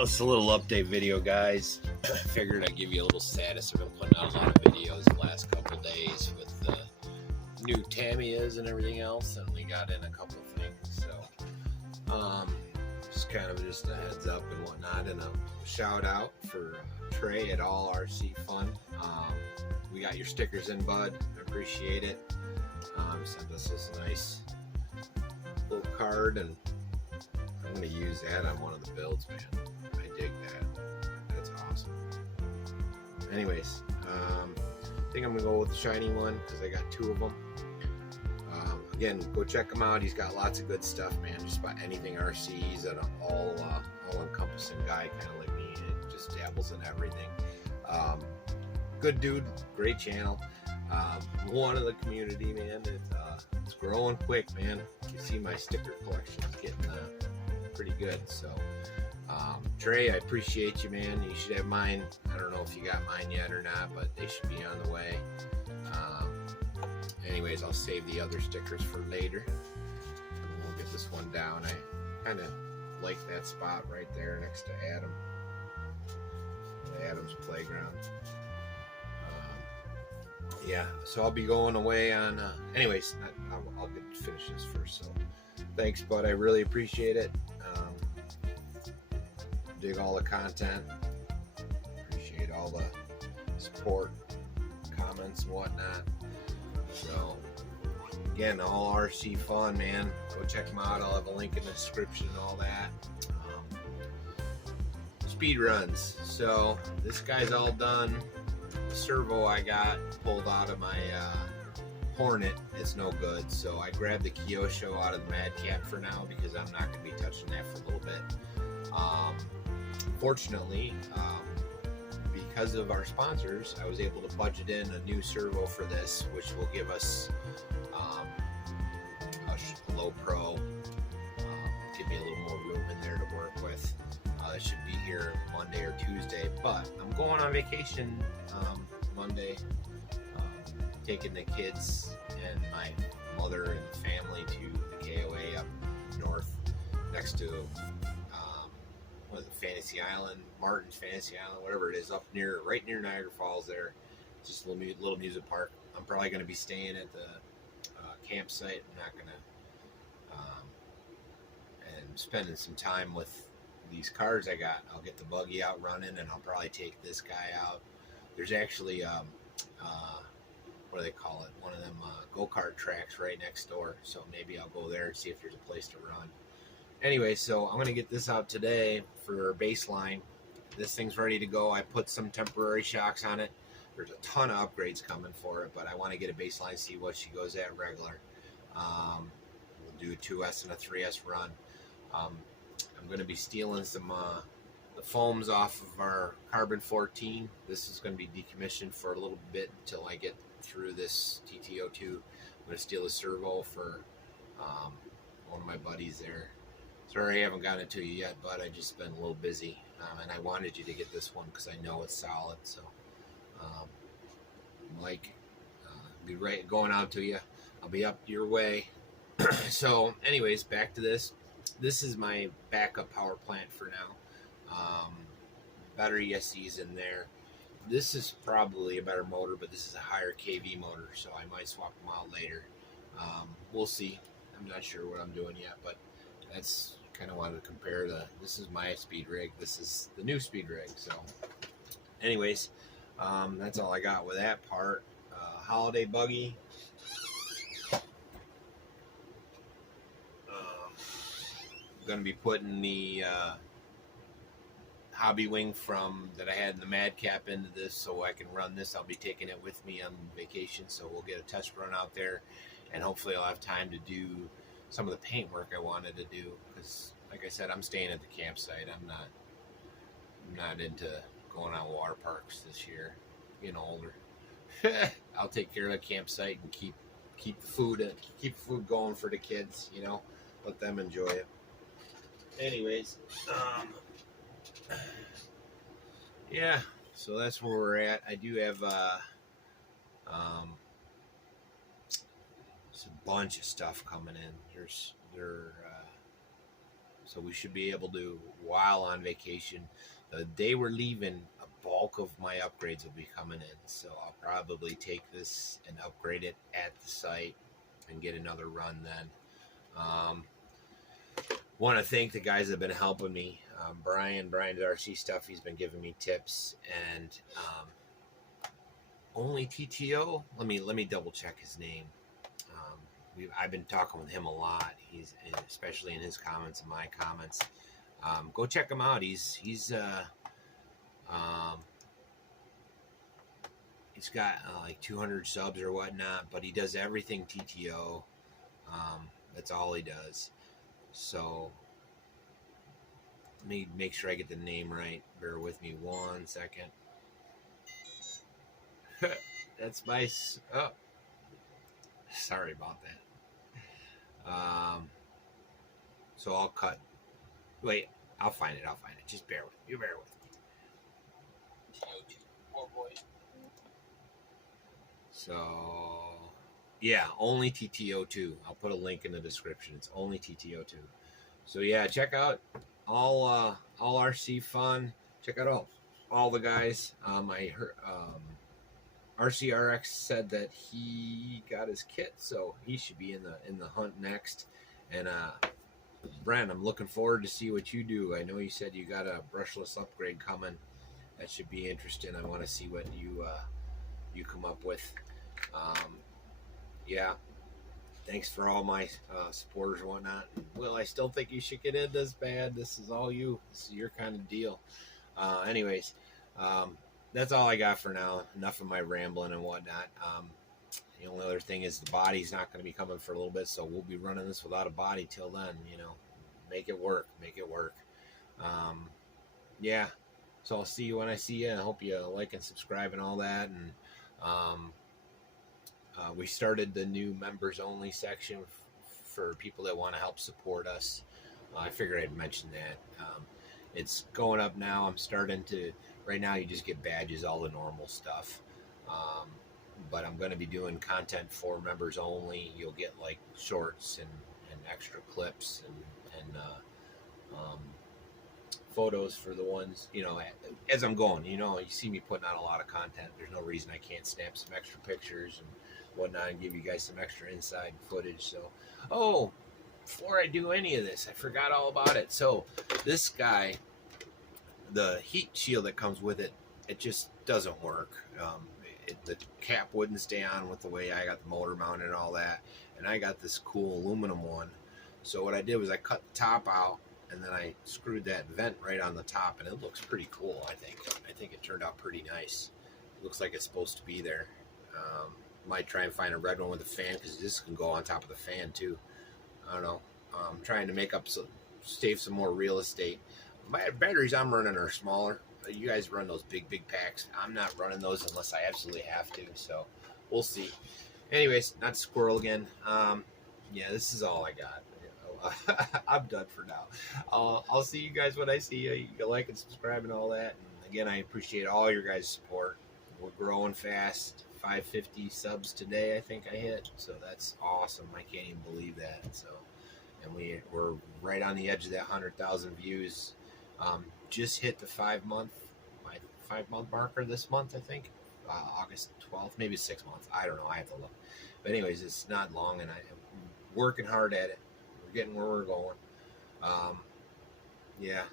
So it's a little update video, guys. Figured I'd give you a little status. I've been putting out a lot of videos the last couple days with the new Tamias and everything else, and we got in a couple things. So just kind of just a heads up and whatnot, and a shout out for Trey at All RC Fun. We got your stickers in, bud. I appreciate it. Sent us this nice little card, and I'm going to use that on one of the builds, man. I dig that. That's awesome. Anyways, I think I'm going to go with the shiny one because I got two of them. Again, go check him out. He's got lots of good stuff, man. Just about anything RC. He's an all-encompassing guy, kind of like me. It just dabbles in everything. Good dude. Great channel. One of the community, man. It's growing quick, man. You see my sticker collection is getting pretty good. So Trey, I appreciate you, man. You should have mine. I don't know if you got mine yet or not, but they should be on the way. Anyways, I'll save the other stickers for later, and we'll get this one down. I kind of like that spot right there next to Adam, Adam's playground. Yeah, so I'll be going away on anyways, I'll get to finish this first. So thanks, bud. I really appreciate it. Dig all the content, appreciate all the support, comments and whatnot. So again, All RC Fun, man. Go check them out. I'll have a link in the description and all that. Speed runs. So this guy's all done. The servo I got pulled out of my Hornet, it's no good, so I grabbed the Kyosho out of the Madcap for now because I'm not going to be touching that for a little bit. Fortunately, because of our sponsors, I was able to budget in a new servo for this, which will give us a low pro, give me a little more room in there to work with. It should be here Monday or Tuesday, but I'm going on vacation Monday, taking the kids and my mother and family to the KOA up north next to what is it, Fantasy Island, Martin's Fantasy Island, whatever it is, up near, right near Niagara Falls there. Just a little music park. I'm probably going to be staying at the campsite. I'm not going to, and spending some time with these cars I got. I'll get the buggy out running, and I'll probably take this guy out. There's actually what do they call it, one of them go-kart tracks right next door, so maybe I'll go there and see if there's a place to run. Anyway, so I'm gonna get this out today for baseline. This thing's ready to go. I put some temporary shocks on it. There's a ton of upgrades coming for it, but I want to get a baseline, see what she goes at regular. We'll do a 2S and a 3S run. I'm going to be stealing some the foams off of our Carbon 14. This is going to be decommissioned for a little bit until I get through this TT02. I'm going to steal a servo for one of my buddies there. Sorry I haven't gotten it to you yet, but I've just been a little busy, and I wanted you to get this one because I know it's solid. So be right going out to you. I'll be up your way. So anyways, back to this. This is my backup power plant for now. Better ESCs in there. This is probably a better motor, but this is a higher KV motor, so I might swap them out later. We'll see. I'm not sure what I'm doing yet, but that's kind of wanted to compare this is my speed rig. This is the new speed rig. So anyways, that's all I got with that part. Holiday buggy. Going to be putting the hobby wing that I had in the Madcap into this so I can run this. I'll be taking it with me on vacation, so we'll get a test run out there, and hopefully I'll have time to do some of the paint work I wanted to do, because like I said, I'm staying at the campsite. I'm not into going on water parks this year, getting older. I'll take care of the campsite and keep the food going for the kids, you know, let them enjoy it. Anyways, yeah, so that's where we're at. I do have just a bunch of stuff coming in. There's So we should be able to, while on vacation, the day we're leaving, a bulk of my upgrades will be coming in. So I'll probably take this and upgrade it at the site and get another run then. Want to thank the guys that have been helping me. Brian's RC stuff, he's been giving me tips, and only TTO. Let me double check his name. I've been talking with him a lot. He's especially in his comments and my comments. Go check him out. He's got like 200 subs or whatnot, but he does everything TTO. That's all he does. So let me make sure I get the name right. Bear with me 1 second. That's my... Oh. Sorry about that. So I'll cut. Wait, I'll find it. Just bear with me. You bear with me. TT02. Oh boy. So, yeah, only TT02. I'll put a link in the description. It's only TT02. So yeah, check out all RC fun. Check out all the guys. I heard RCRX said that he got his kit, so he should be in the hunt next. And Brent, I'm looking forward to see what you do. I know you said you got a brushless upgrade coming. That should be interesting. I want to see what you come up with. Yeah. Thanks for all my supporters and whatnot. Well, I still think you should get in this bad. This is all you. This is your kind of deal. Anyways, that's all I got for now. Enough of my rambling and whatnot. The only other thing is the body's not going to be coming for a little bit, so we'll be running this without a body till then. You know, make it work. Yeah. So I'll see you when I see you. I hope you like and subscribe and all that. And we started the new members only section for people that want to help support us. I figured I'd mention that. It's going up now. I'm starting to, right now you just get badges, all the normal stuff. But I'm going to be doing content for members only. You'll get like shorts and extra clips and photos for the ones, you know, as I'm going. You know, you see me putting out a lot of content. There's no reason I can't snap some extra pictures and whatnot and give you guys some extra inside footage. So, oh, before I do any of this, I forgot all about it. So this guy, the heat shield that comes with it, it just doesn't work. The cap wouldn't stay on with the way I got the motor mounted and all that. And I got this cool aluminum one. So what I did was I cut the top out, and then I screwed that vent right on the top, and it looks pretty cool, I think. I think it turned out pretty nice. It looks like it's supposed to be there. Might try and find a red one with a fan, because this can go on top of the fan too. I don't know. I'm trying to save some more real estate. My batteries I'm running are smaller. You guys run those big packs. I'm not running those unless I absolutely have to. So we'll see. Anyways, not squirrel again. Yeah, this is all I got. I'm done for now. I'll see you guys when I see you. You can like and subscribe and all that. And again, I appreciate all your guys' support. We're growing fast. 550 subs today, I think I hit. So that's awesome. I can't even believe that. So, and we're right on the edge of that 100,000 views. Just hit the 5 month marker this month, I think. August 12th, maybe 6 months. I don't know. I have to look. But anyways, it's not long, and I'm working hard at it. We're getting where we're going. Yeah.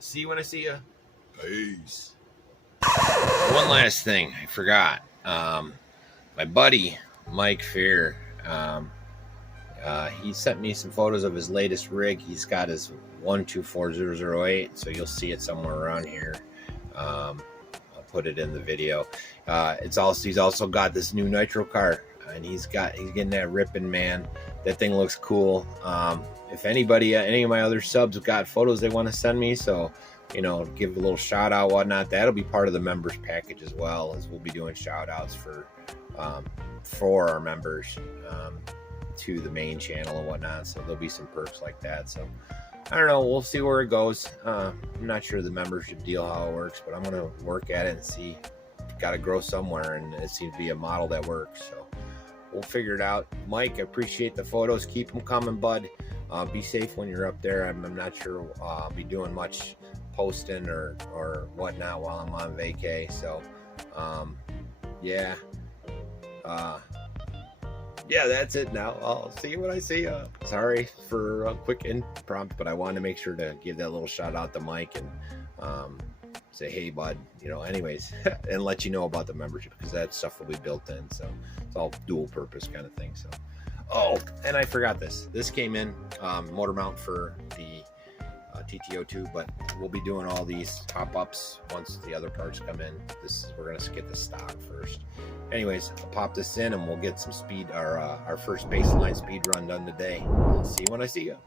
See you when I see you. Peace. One last thing I forgot. My buddy Mike Fear, he sent me some photos of his latest rig. He's got his 124008, so you'll see it somewhere around here. I'll put it in the video. He's also got this new nitro car, and he's getting that ripping, man. That thing looks cool. If anybody, any of my other subs have got photos they want to send me, so you know, give a little shout out, whatnot, that'll be part of the members package as well, as we'll be doing shout outs for our members to the main channel and whatnot. So there'll be some perks like that. So I don't know, we'll see where it goes. I'm not sure the membership deal, how it works, but I'm gonna work at it and see. Got to grow somewhere, and it seems to be a model that works. So we'll figure it out. Mike, I appreciate the photos. Keep them coming, bud. Be safe when you're up there. I'm not sure I'll be doing much posting or whatnot while I'm on vacay. So, yeah. Yeah, that's it now. I'll see you when I see you. Sorry for a quick impromptu, but I wanted to make sure to give that little shout out to Mike and say, hey, bud, anyways, and let you know about the membership, because that stuff will be built in. So it's all dual purpose kind of thing. So, oh, and I forgot this. This came in, motor mount for the TT02, but we'll be doing all these pop-ups once the other parts come in. We're going to get the stock first. Anyways, I'll pop this in and we'll get some speed, our first baseline speed run done today. I'll see you when I see you.